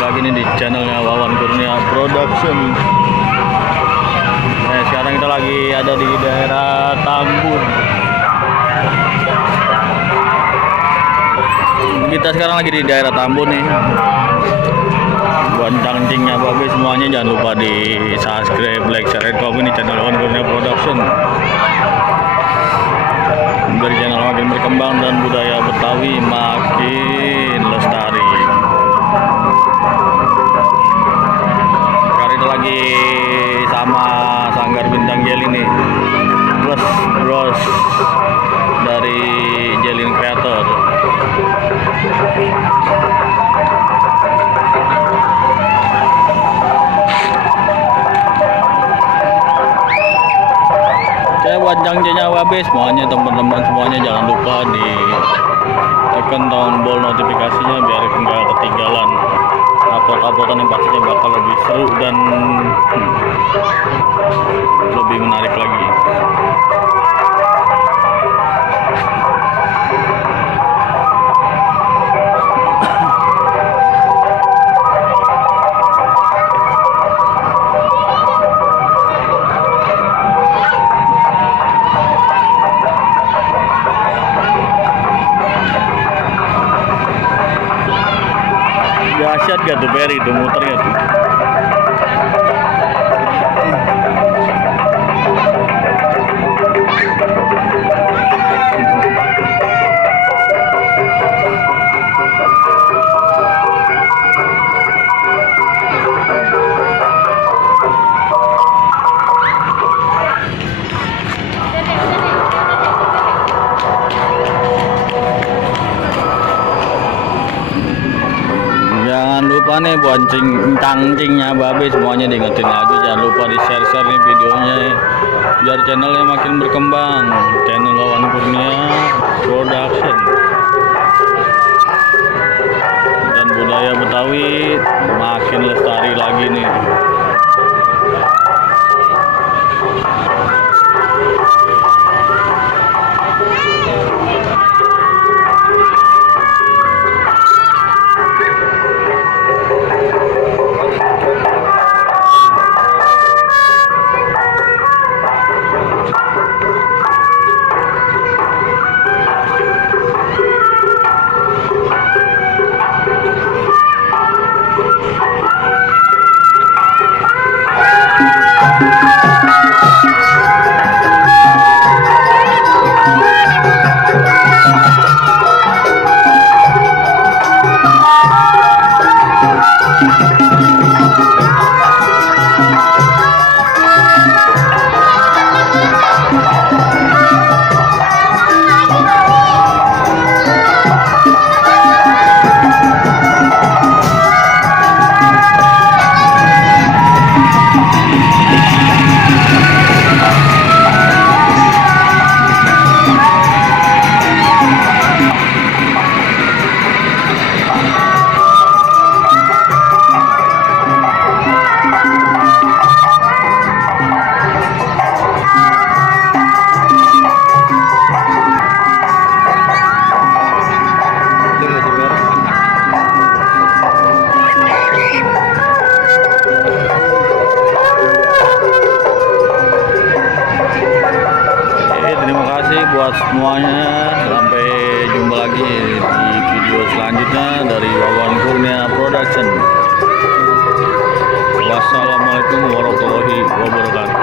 lagi nih di channelnya Wawan Kurnia Production. Nah, sekarang kita lagi ada di daerah Tambun. Kita sekarang lagi di daerah Tambun nih. Buat cangcingnya bagus semuanya, jangan lupa di subscribe, like, share, dan komen di channel Wawan Kurnia Production. Biar channel makin berkembang dan budaya Betawi makin lestari. Sekarang kita lagi sama Sanggar Bintang Jelly nih, plus bros dari Jelin Creator. Saya buat jangcinya habis semuanya, teman-teman semuanya jangan lupa di tekan tombol notifikasinya biar nggak ketinggalan upload-uploadan yang pastinya bakal lebih seru dan lebih menarik lagi. Dahsyat gak tuh Perry tuh muternya tuh. Jangan lupa nih buat cangcingnya babe semuanya diingetin lagi, jangan lupa di share nih videonya biar channelnya makin berkembang, channel Wawan Kurnia Production dan budaya Betawi makin lestari lagi nih. Buat semuanya, sampai jumpa lagi di video selanjutnya dari Wawan Kurnia Production. Wassalamualaikum warahmatullahi wabarakatuh.